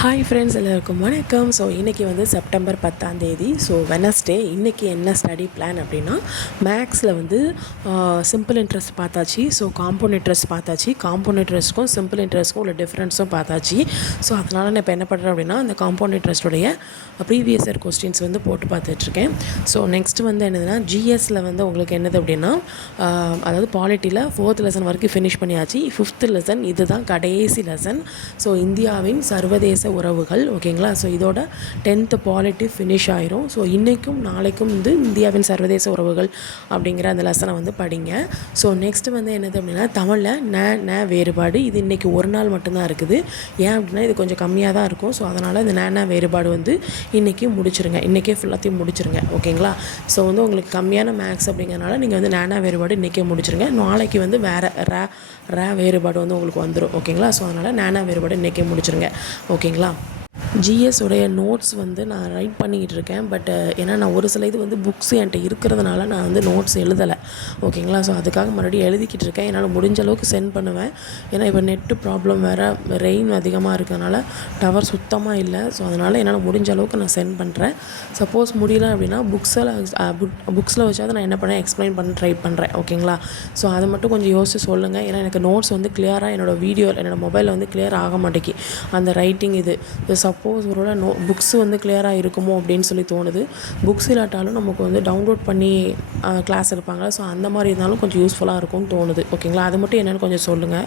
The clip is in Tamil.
ஹாய் ஃப்ரெண்ட்ஸ் எல்லாருக்கும் வணக்கம். ஸோ இன்றைக்கி வந்து செப்டம்பர் பத்தாம் தேதி. ஸோ வெனஸ்டே இன்றைக்கி என்ன ஸ்டடி பிளான் அப்படின்னா மேக்ஸில் வந்து சிம்பிள் இன்ட்ரெஸ்ட் பார்த்தாச்சு. ஸோ காம்பவுண்ட் இன்ட்ரெஸ்ட் பார்த்தாச்சு. காம்பவுண்ட் இன்ட்ரெஸ்ட்க்கும் சிம்பிள் இன்ட்ரெஸ்ட்க்கும் உள்ள டிஃப்ரென்ஸும் பார்த்தாச்சு. ஸோ அதனால் நான் இப்போ என்ன பண்ணுறேன் அப்படின்னா அந்த காம்பவுண்ட் இன்ட்ரெஸ்ட்டுடைய ப்ரீவியஸ் இயர் கொஸ்டின்ஸ் வந்து போட்டு பார்த்துட்ருக்கேன். ஸோ நெக்ஸ்ட் வந்து என்னதுன்னா ஜிஎஸ்சில் வந்து உங்களுக்கு என்னது அப்படின்னா அதாவது பாலிட்டியில் ஃபோர்த் லெசன் வரைக்கும் ஃபினிஷ் பண்ணியாச்சு. ஃபிஃப்த் லெசன் இதுதான் கடைசி லெசன் ஸோ இந்தியாவின் சர்வதேச உறவுகள் ஓகேங்களா ஸோ இதோட டென்த்து பாலிட்டி ஃபினிஷ் ஆயிரும். ஸோ இன்றைக்கும் நாளைக்கும் வந்து இந்தியாவின் சர்வதேச உறவுகள் அப்படிங்கிற அந்த லெசனை வந்து படிங்க. ஸோ நெக்ஸ்ட் வந்து என்னது அப்படின்னா தமிழில் ந ந வேறுபாடு. இது இன்றைக்கி ஒரு நாள் மட்டும்தான் இருக்குது. ஏன் அப்படின்னா இது கொஞ்சம் கம்மியாக தான் இருக்கும். ஸோ அதனால் இந்த ந ந வேறுபாடு வந்து இன்றைக்கி முடிச்சிருங்க. இன்றைக்கே ஃபுல்லாத்தையும் முடிச்சிருங்க. ஓகேங்களா ஸோ வந்து உங்களுக்கு கம்மியான மேக்ஸ் அப்படிங்கிறனால நீங்கள் வந்து நேனா வேறுபாடு இன்றைக்கே முடிச்சிருங்க. நாளைக்கு வந்து வேறு ரே ரே வேறுபாடு வந்து உங்களுக்கு வந்துடும் ஓகேங்களா ஸோ அதனால் நேனா வேறுபாடு இன்றைக்கே முடிச்சிருங்க. ஓகேங்களா lado. ஜிஎஸ் உடைய நோட்ஸ் வந்து நான் ரைட் பண்ணிக்கிட்டு இருக்கேன். பட் ஏன்னா நான் ஒரு சில இது வந்து புக்ஸ் என்கிட்ட இருக்கிறதுனால நான் வந்து நோட்ஸ் எழுதலை. ஓகேங்களா ஸோ அதுக்காக மறுபடியும் எழுதிக்கிட்டு இருக்கேன். என்னால் முடிஞ்ச அளவுக்கு சென்ட் பண்ணுவேன். ஏன்னா இப்போ நெட்டு ப்ராப்ளம் வேறு ரெயின் அதிகமாக இருக்கிறதுனால டவர் சுத்தமாக இல்லை. ஸோ அதனால் என்னால் முடிஞ்ச அளவுக்கு நான் சென்ட் பண்ணுறேன் சப்போஸ் முடியல அப்படின்னா புக்ஸில் புக்ஸில் வச்சாவது நான் என்ன பண்ணேன்? எக்ஸ்பிளைன் பண்ண ட்ரை பண்ணுறேன் ஓகேங்களா ஸோ அதை மட்டும் கொஞ்சம் யோசிச்சு சொல்லுங்கள் ஏன்னா எனக்கு நோட்ஸ் வந்து கிளியராக என்னோடய வீடியோ என்னோடய மொபைலில் வந்து கிளியர் ஆக மாட்டேங்கி அந்த ரைட்டிங் இது. சப் சப்போஸ் ஒருவேளை நோ புக்ஸ் வந்து கிளியராக இருக்குமோ அப்படின்னு சொல்லி தோணுது. புக்ஸ் இல்லாட்டாலும் நமக்கு வந்து டவுன்லோட் பண்ணி கிளாஸ் எடுப்பாங்க. ஸோ அந்த மாதிரி இருந்தாலும் கொஞ்சம் யூஸ்ஃபுல்லாக இருக்கும்னு தோணுது. ஓகேங்களா அது மட்டும் என்னென்னு கொஞ்சம் சொல்லுங்கள்